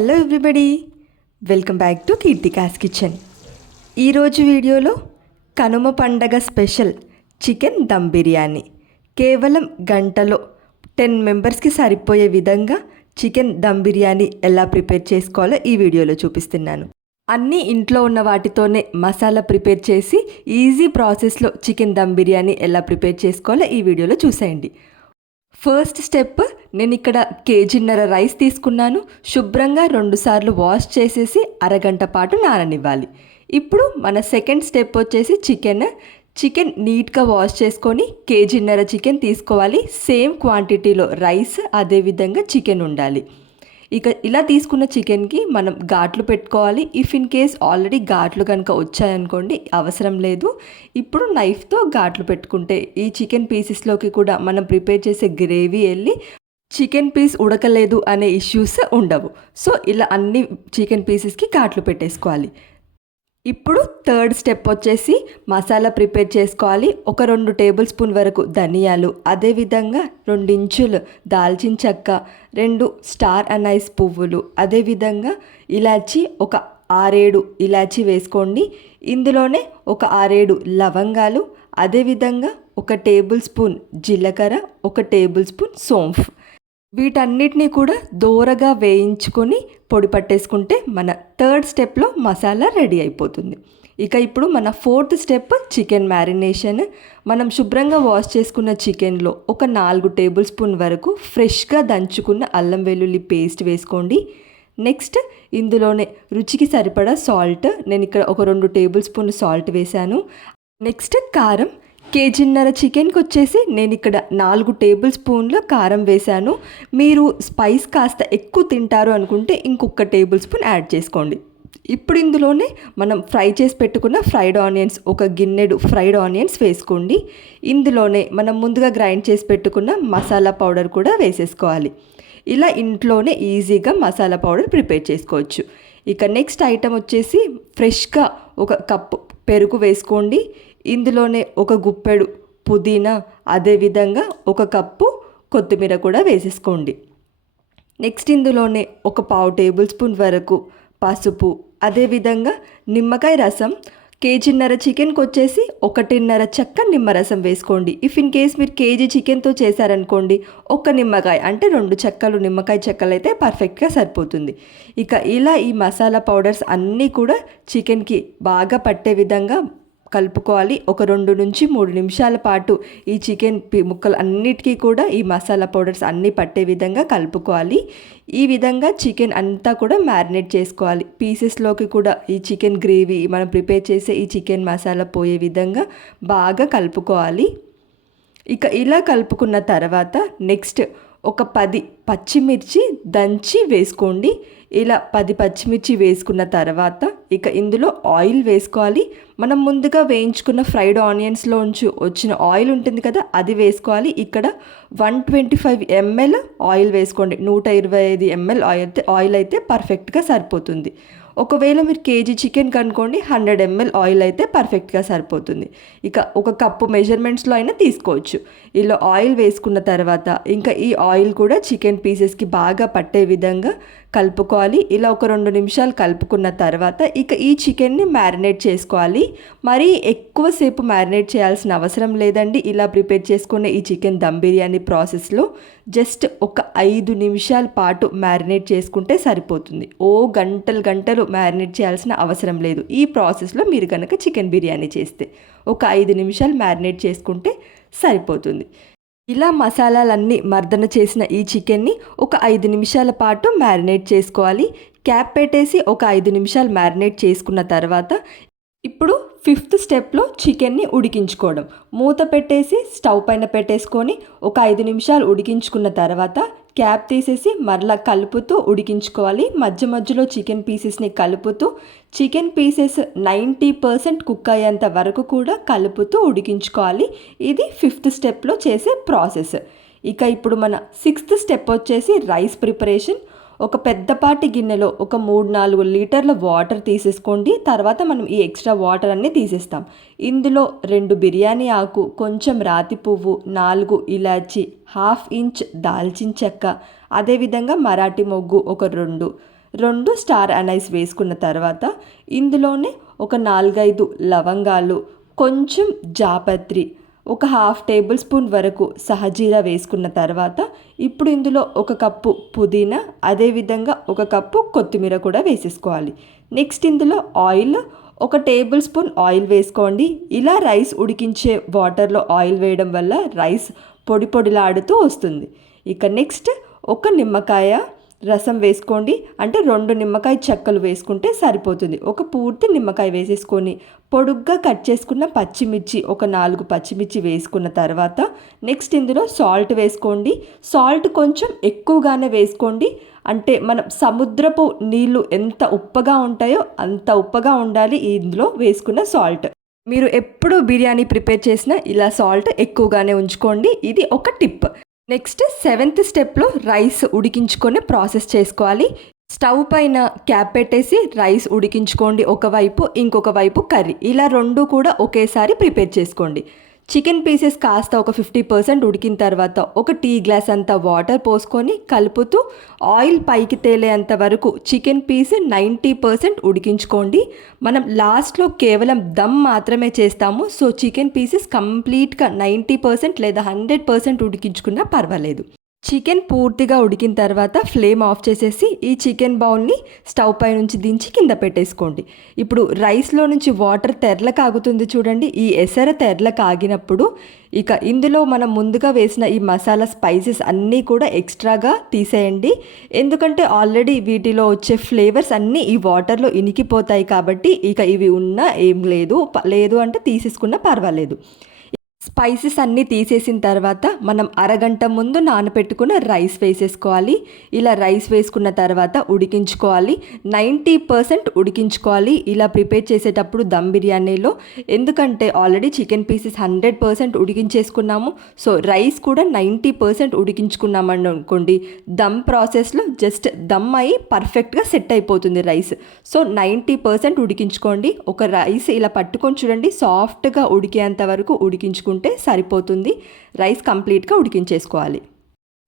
Hello everybody, welcome back to Keerthika's kitchen. ఈరోజు వీడియోలో కనుమ పండగ స్పెషల్ చికెన్ దమ్ బిర్యానీ కేవలం గంటలో 10 మెంబర్స్కి సరిపోయే విధంగా చికెన్ దమ్ బిర్యానీ ఎలా ప్రిపేర్ చేసుకోవాలో ఈ వీడియోలో చూపిస్తున్నాను. అన్నీ ఇంట్లో ఉన్న వాటితోనే మసాలా ప్రిపేర్ చేసి ఈజీ ప్రాసెస్లో చికెన్ దమ్ బిర్యానీ ఎలా ప్రిపేర్ చేసుకోవాలో ఈ వీడియోలో చూసేయండి. ఫస్ట్ స్టెప్, నేను ఇక్కడ 1.5 kg రైస్ తీసుకున్నాను. శుభ్రంగా 2 సార్లు వాష్ చేసేసి అరగంట పాటు నాననివ్వాలి. ఇప్పుడు మన సెకండ్ స్టెప్ వచ్చేసి చికెన్ నీట్గా వాష్ చేసుకొని 1.5 kg చికెన్ తీసుకోవాలి. సేమ్ క్వాంటిటీలో రైస్, అదేవిధంగా చికెన్ ఉండాలి. ఇక ఇలా తీసుకున్న చికెన్కి మనం ఘాట్లు పెట్టుకోవాలి. ఇఫ్ ఇన్ కేస్ ఆల్రెడీ ఘాట్లు కనుక వచ్చాయనుకోండి, అవసరం లేదు. ఇప్పుడు నైఫ్తో ఘాట్లు పెట్టుకుంటే ఈ చికెన్ పీసెస్లోకి కూడా మనం ప్రిపేర్ చేసే గ్రేవీ వెళ్ళి చికెన్ పీస్ ఉడకలేదు అనే ఇష్యూస్ ఉండవు. సో ఇలా అన్ని చికెన్ పీసెస్కి ఘాట్లు పెట్టేసుకోవాలి. ఇప్పుడు థర్డ్ స్టెప్ వచ్చేసి మసాలా ప్రిపేర్ చేసుకోవాలి. ఒక 2 టేబుల్ స్పూన్ వరకు ధనియాలు, అదేవిధంగా 2 ఇంచులు దాల్చిన చెక్క, 2 స్టార్ అనైస్ పువ్వులు, అదేవిధంగా ఇలాచి ఒక 6-7 ఇలాచి వేసుకోండి. ఇందులోనే ఒక 6-7 లవంగాలు, అదేవిధంగా 1 టేబుల్ స్పూన్ జీలకర్ర, 1 టేబుల్ స్పూన్ సోంఫ్, వీటన్నిటినీ కూడా దోరగా వేయించుకొని పొడి పట్టేసుకుంటే మన థర్డ్ స్టెప్లో మసాలా రెడీ అయిపోతుంది. ఇక ఇప్పుడు మన ఫోర్త్ స్టెప్ చికెన్ మ్యారినేషన్. మనం శుభ్రంగా వాష్ చేసుకున్న చికెన్లో ఒక 4 టేబుల్ స్పూన్ వరకు ఫ్రెష్గా దంచుకున్న అల్లం వెల్లుల్లి పేస్ట్ వేసుకోండి. నెక్స్ట్ ఇందులోనే రుచికి సరిపడా సాల్ట్, నేను ఇక్కడ ఒక 2 టేబుల్ స్పూన్ సాల్ట్ వేశాను. నెక్స్ట్ కారం, 1.5 kg చికెన్కి వచ్చేసి నేను ఇక్కడ 4 టేబుల్ స్పూన్ల కారం వేశాను. మీరు స్పైస్ కాస్త ఎక్కువ తింటారు అనుకుంటే ఇంకొక టేబుల్ స్పూన్ యాడ్ చేసుకోండి. ఇప్పుడు ఇందులోనే మనం ఫ్రై చేసి పెట్టుకున్న ఫ్రైడ్ ఆనియన్స్, ఒక గిన్నెడు ఫ్రైడ్ ఆనియన్స్ వేసుకోండి. ఇందులోనే మనం ముందుగా గ్రైండ్ చేసి పెట్టుకున్న మసాలా పౌడర్ కూడా వేసేసుకోవాలి. ఇలా ఇంట్లోనే ఈజీగా మసాలా పౌడర్ ప్రిపేర్ చేసుకోవచ్చు. ఇక నెక్స్ట్ ఐటమ్ వచ్చేసి ఫ్రెష్గా 1 కప్పు పెరుగు వేసుకోండి. ఇందులోనే 1 గుప్పెడు పుదీనా, అదేవిధంగా 1 కప్పు కొత్తిమీర కూడా వేసేసుకోండి. నెక్స్ట్ ఇందులోనే 1/4 టేబుల్ స్పూన్ వరకు పసుపు, అదేవిధంగా నిమ్మకాయ రసం. 1.5 kg చికెన్కి వచ్చేసి 1.5 చెక్క నిమ్మరసం వేసుకోండి. ఇఫ్ ఇన్ కేస్ మీరు 1 kg చికెన్తో చేశారనుకోండి, 1 నిమ్మకాయ అంటే 2 చెక్కలు నిమ్మకాయ చెక్కలు అయితే పర్ఫెక్ట్గా సరిపోతుంది. ఇక ఇలా ఈ మసాలా పౌడర్స్ అన్నీ కూడా చికెన్కి బాగా పట్టే విధంగా కలుపుకోవాలి. ఒక 2 నుంచి 3 నిమిషాల పాటు ఈ చికెన్ ముక్కలు అన్నిటికీ కూడా ఈ మసాలా పౌడర్స్ అన్నీ పట్టే విధంగా కలుపుకోవాలి. ఈ విధంగా చికెన్ అంతా కూడా మ్యారినేట్ చేసుకోవాలి. పీసెస్లోకి కూడా ఈ చికెన్ గ్రేవీ, మనం ప్రిపేర్ చేసే ఈ చికెన్ మసాలా పోయే విధంగా బాగా కలుపుకోవాలి. ఇక ఇలా కలుపుకున్న తర్వాత నెక్స్ట్ ఒక 10 పచ్చిమిర్చి దంచి వేసుకోండి. ఇలా 10 పచ్చిమిర్చి వేసుకున్న తర్వాత ఇక ఇందులో ఆయిల్ వేసుకోవాలి. మనం ముందుగా వేయించుకున్న ఫ్రైడ్ ఆనియన్స్లోంచి వచ్చిన ఆయిల్ ఉంటుంది కదా, అది వేసుకోవాలి. ఇక్కడ 125 ml ఆయిల్ వేసుకోండి. 125 ml ఆయిల్ అయితే పర్ఫెక్ట్గా సరిపోతుంది. ఒకవేళ మీరు 1 kg చికెన్ కనుకోండి, 100 ml ఆయిల్ అయితే పర్ఫెక్ట్గా సరిపోతుంది. ఇక 1 కప్పు మెజర్మెంట్స్లో అయినా తీసుకోవచ్చు. ఇలా ఆయిల్ వేసుకున్న తర్వాత ఇంకా ఈ ఆయిల్ కూడా చికెన్ పీసెస్కి బాగా పట్టే విధంగా కలుపుకోవాలి. ఇలా ఒక 2 నిమిషాలు కలుపుకున్న తర్వాత ఇక ఈ చికెన్ని మ్యారినేట్ చేసుకోవాలి. మరీ ఎక్కువసేపు మ్యారినేట్ చేయాల్సిన అవసరం లేదండి. ఇలా ప్రిపేర్ చేసుకున్న ఈ చికెన్ దమ్ బిర్యానీ ప్రాసెస్లో జస్ట్ ఒక 5 నిమిషాల పాటు మ్యారినేట్ చేసుకుంటే సరిపోతుంది. గంటలు మ్యారినేట్ చేయాల్సిన అవసరం లేదు. ఈ ప్రాసెస్లో మీరు కనుక చికెన్ బిర్యానీ చేస్తే ఒక 5 నిమిషాలు మ్యారినేట్ చేసుకుంటే సరిపోతుంది. ఇలా మసాలాలన్నీ మర్దన చేసిన ఈ చికెన్ని ఒక 5 నిమిషాల పాటు మ్యారినేట్ చేసుకోవాలి. క్యాప్ పెట్టేసి ఒక 5 నిమిషాలు మ్యారినేట్ చేసుకున్న తర్వాత ఇప్పుడు 5th స్టెప్లో చికెన్ని ఉడికించుకోవడం. మూత పెట్టేసి స్టవ్ పైన పెట్టేసుకొని ఒక 5 నిమిషాలు ఉడికించుకున్న తర్వాత క్యాప్ తీసేసి మరలా కలుపుతూ ఉడికించుకోవాలి. మధ్యలో చికెన్ పీసెస్ని కలుపుతూ చికెన్ పీసెస్ 90% కుక్ అయ్యేంత వరకు కూడా కలుపుతూ ఉడికించుకోవాలి. ఇది 5th స్టెప్లో చేసే ప్రాసెస్. ఇక ఇప్పుడు మన 6th స్టెప్ వచ్చేసి రైస్ ప్రిపరేషన్. ఒక పెద్దపాటి గిన్నెలో ఒక 3-4 లీటర్ల వాటర్ తీసేసుకోండి. తర్వాత మనం ఈ ఎక్స్ట్రా వాటర్ అన్నీ తీసేస్తాం. ఇందులో 2 బిర్యానీ ఆకు, కొంచెం రాతి పువ్వు, 4 ఇలాచి, 1/2 ఇంచ్ దాల్చిన చెక్క, అదేవిధంగా మరాఠీ మొగ్గు ఒక 2, 2 స్టార్ అనైస్ వేసుకున్న తర్వాత ఇందులోనే ఒక 4-5 లవంగాలు, కొంచెం జాపత్రి, ఒక 1/2 టేబుల్ స్పూన్ వరకు సహజీరా వేసుకున్న తర్వాత ఇప్పుడు ఇందులో 1 కప్పు పుదీనా, అదేవిధంగా 1 కప్పు కొత్తిమీర కూడా వేసేసుకోవాలి. నెక్స్ట్ ఇందులో ఆయిల్, 1 టేబుల్ స్పూన్ ఆయిల్ వేసుకోండి. ఇలా రైస్ ఉడికించే వాటర్లో ఆయిల్ వేయడం వల్ల రైస్ పొడి పొడిలాడుతూ వస్తుంది. ఇక నెక్స్ట్ 1 నిమ్మకాయ రసం వేసుకోండి. అంటే 2 నిమ్మకాయ చెక్కలు వేసుకుంటే సరిపోతుంది. ఒక పూర్తి నిమ్మకాయ వేసేసుకొని పొడుగ్గా కట్ చేసుకున్న పచ్చిమిర్చి, ఒక 4 పచ్చిమిర్చి వేసుకున్న తర్వాత నెక్స్ట్ ఇందులో సాల్ట్ వేసుకోండి. సాల్ట్ కొంచెం ఎక్కువగానే వేసుకోండి. అంటే మనం సముద్రపు నీళ్ళు ఎంత ఉప్పగా ఉంటాయో అంత ఉప్పగా ఉండాలి ఇందులో వేసుకున్న సాల్ట్. మీరు ఎప్పుడు బిర్యానీ ప్రిపేర్ చేసినా ఇలా సాల్ట్ ఎక్కువగానే ఉంచుకోండి. ఇది ఒక టిప్. నెక్స్ట్ 7th స్టెప్లో రైస్ ఉడికించుకొని ప్రాసెస్ చేసుకోవాలి. స్టవ్ పైన క్యాప్ పెట్టేసి రైస్ ఉడికించుకోండి ఒకవైపు, ఇంకొక వైపు కర్రీ. ఇలా 2 కూడా ఒకేసారి ప్రిపేర్ చేసుకోండి. చికెన్ పీసెస్ కాస్త ఒక 50% ఉడికిన తర్వాత ఒక టీ గ్లాస్ అంత వాటర్ పోసుకొని కలుపుతూ ఆయిల్ పైకి తేలేంత వరకు చికెన్ పీస్ 90% ఉడికించుకోండి. మనం లాస్ట్లో కేవలం దమ్ మాత్రమే చేస్తాము. సో చికెన్ పీసెస్ కంప్లీట్గా 90% లేదా 100% ఉడికించుకున్నా పర్వాలేదు. చికెన్ పూర్తిగా ఉడికిన తర్వాత ఫ్లేమ్ ఆఫ్ చేసేసి ఈ చికెన్ బౌల్ని స్టవ్ పై నుంచి దించి కింద పెట్టేసుకోండి. ఇప్పుడు రైస్లో నుంచి వాటర్ తెరల కాగుతుంది చూడండి. ఈ ఎసర తెరల కాగినప్పుడు ఇక ఇందులో మనం ముందుగా వేసిన ఈ మసాలా స్పైసెస్ అన్నీ కూడా ఎక్స్ట్రాగా తీసేయండి. ఎందుకంటే ఆల్రెడీ వీటిలో వచ్చే ఫ్లేవర్స్ అన్నీ ఈ వాటర్లో ఇనికిపోతాయి కాబట్టి ఇక ఇవి ఉన్నా ఏం లేదు అంటే తీసేసుకున్నా పర్వాలేదు. స్పైసెస్ అన్నీ తీసేసిన తర్వాత మనం అరగంట ముందు నానబెట్టుకున్న రైస్ వేసేసుకోవాలి. ఇలా రైస్ వేసుకున్న తర్వాత ఉడికించుకోవాలి. 90% ఉడికించుకోవాలి ఇలా ప్రిపేర్ చేసేటప్పుడు దమ్ బిర్యానీలో. ఎందుకంటే ఆల్రెడీ చికెన్ పీసెస్ 100% ఉడికించేసుకున్నాము. సో రైస్ కూడా 90% ఉడికించుకున్నామని అనుకోండి, దమ్ ప్రాసెస్లో జస్ట్ దమ్ అయ్యి పర్ఫెక్ట్గా సెట్ అయిపోతుంది రైస్. సో 90% ఉడికించుకోండి. ఒక రైస్ ఇలా పట్టుకొని చూడండి, సాఫ్ట్గా ఉడికేంత వరకు ఉడికించుకుంటే సరిపోతుంది. రైస్ కంప్లీట్గా ఉడికించేసుకోవాలి.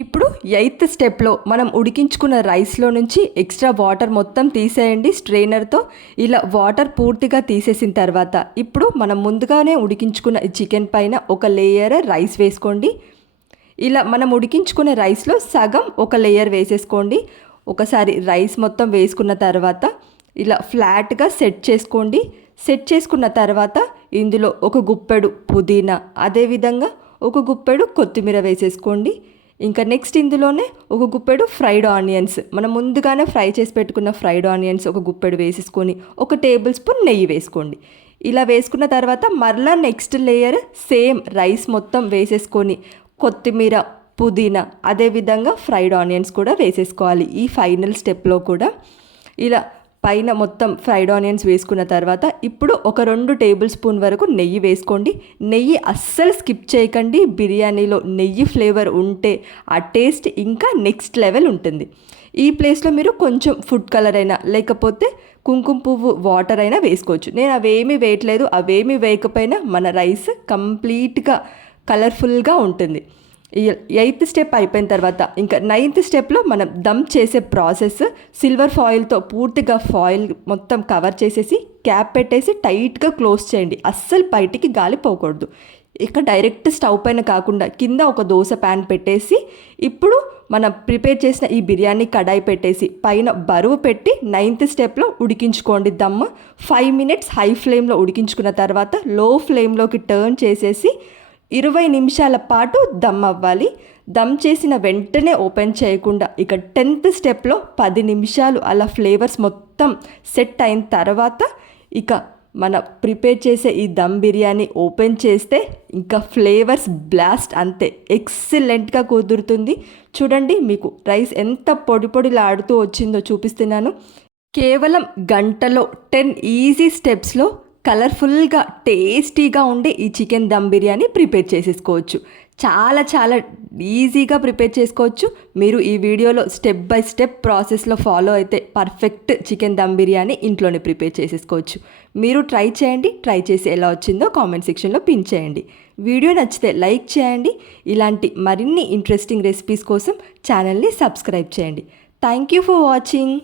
ఇప్పుడు 8th స్టెప్లో మనం ఉడికించుకున్న రైస్లో నుంచి ఎక్స్ట్రా వాటర్ మొత్తం తీసేయండి స్ట్రెయినర్తో. ఇలా వాటర్ పూర్తిగా తీసేసిన తర్వాత ఇప్పుడు మనం ముందుగానే ఉడికించుకున్న చికెన్ పైన ఒక లేయర్ రైస్ వేసుకోండి. ఇలా మనం ఉడికించుకునే రైస్లో సగం ఒక లేయర్ వేసేసుకోండి. ఒకసారి రైస్ మొత్తం వేసుకున్న తర్వాత ఇలా ఫ్లాట్గా సెట్ చేసుకోండి. సెట్ చేసుకున్న తర్వాత ఇందులో 1 గుప్పెడు పుదీనా, అదేవిధంగా 1 గుప్పెడు కొత్తిమీర వేసేసుకోండి. ఇంకా నెక్స్ట్ ఇందులోనే 1 గుప్పెడు ఫ్రైడ్ ఆనియన్స్, మనం ముందుగానే ఫ్రై చేసి పెట్టుకున్న ఫ్రైడ్ ఆనియన్స్ 1 గుప్పెడు వేసేసుకొని 1 టేబుల్ స్పూన్ నెయ్యి వేసుకోండి. ఇలా వేసుకున్న తర్వాత మరలా నెక్స్ట్ లేయర్ సేమ్ రైస్ మొత్తం వేసేసుకొని కొత్తిమీర, పుదీనా, అదేవిధంగా ఫ్రైడ్ ఆనియన్స్ కూడా వేసేసుకోవాలి. ఈ ఫైనల్ స్టెప్లో కూడా ఇలా పైన మొత్తం ఫ్రైడ్ ఆనియన్స్ వేసుకున్న తర్వాత ఇప్పుడు ఒక 2 టేబుల్ స్పూన్ వరకు నెయ్యి వేసుకోండి. నెయ్యి అస్సలు స్కిప్ చేయకండి. బిర్యానీలో నెయ్యి ఫ్లేవర్ ఉంటే ఆ టేస్ట్ ఇంకా నెక్స్ట్ లెవెల్ ఉంటుంది. ఈ ప్లేస్లో మీరు కొంచెం ఫుడ్ కలర్ అయినా లేకపోతే కుంకుమ పువ్వు వాటర్ అయినా వేసుకోవచ్చు. నేను అవేమీ వేయట్లేదు. అవేమీ వేయకపోయినా మన రైస్ కంప్లీట్గా కలర్ఫుల్గా ఉంటుంది. 8th స్టెప్ అయిపోయిన తర్వాత ఇంకా 9th స్టెప్లో మనం దమ్ చేసే ప్రాసెస్. సిల్వర్ ఫాయిల్తో పూర్తిగా ఫాయిల్ మొత్తం కవర్ చేసేసి క్యాప్ పెట్టేసి టైట్గా క్లోజ్ చేయండి. అస్సలు బయటికి గాలి పోకూడదు. ఇక డైరెక్ట్ స్టవ్ పైన కాకుండా కింద ఒక దోశ ప్యాన్ పెట్టేసి ఇప్పుడు మనం ప్రిపేర్ చేసిన ఈ బిర్యానీ కడాయి పెట్టేసి పైన బరువు పెట్టి 9th స్టెప్లో ఉడికించుకోండి దమ్. 5 minutes హై ఫ్లేమ్లో ఉడికించుకున్న తర్వాత లో ఫ్లేమ్లోకి టర్న్ చేసేసి 20 నిమిషాల పాటు దమ్ అవ్వాలి. దమ్ చేసిన వెంటనే ఓపెన్ చేయకుండా ఇక 10th స్టెప్లో 10 నిమిషాలు అలా ఫ్లేవర్స్ మొత్తం సెట్ అయిన తర్వాత ఇక మన ప్రిపేర్ చేసే ఈ దమ్ బిర్యానీ ఓపెన్ చేస్తే ఇంకా ఫ్లేవర్స్ బ్లాస్ట్ అంతే. ఎక్సలెంట్గా కుదురుతుంది. చూడండి మీకు రైస్ ఎంత పొడి పొడిలాడుతూ వచ్చిందో చూపిస్తున్నాను. కేవలం గంటలో 10 ఈజీ స్టెప్స్లో కలర్ఫుల్గా టేస్టీగా ఉండే ఈ చికెన్ దమ్ బిర్యానీ ప్రిపేర్ చేసేసుకోవచ్చు. చాలా చాలా ఈజీగా ప్రిపేర్ చేసుకోవచ్చు. మీరు ఈ వీడియోలో స్టెప్ బై స్టెప్ ప్రాసెస్లో ఫాలో అయితే పర్ఫెక్ట్ చికెన్ దమ్ బిర్యానీ ఇంట్లోనే ప్రిపేర్ చేసేసుకోవచ్చు. మీరు ట్రై చేయండి. ట్రై చేసి ఎలా వచ్చిందో కామెంట్ సెక్షన్లో పిన్ చేయండి. వీడియో నచ్చితే లైక్ చేయండి. ఇలాంటి మరిన్ని ఇంట్రెస్టింగ్ రెసిపీస్ కోసం ఛానల్ని సబ్స్క్రైబ్ చేయండి. Thank you for watching.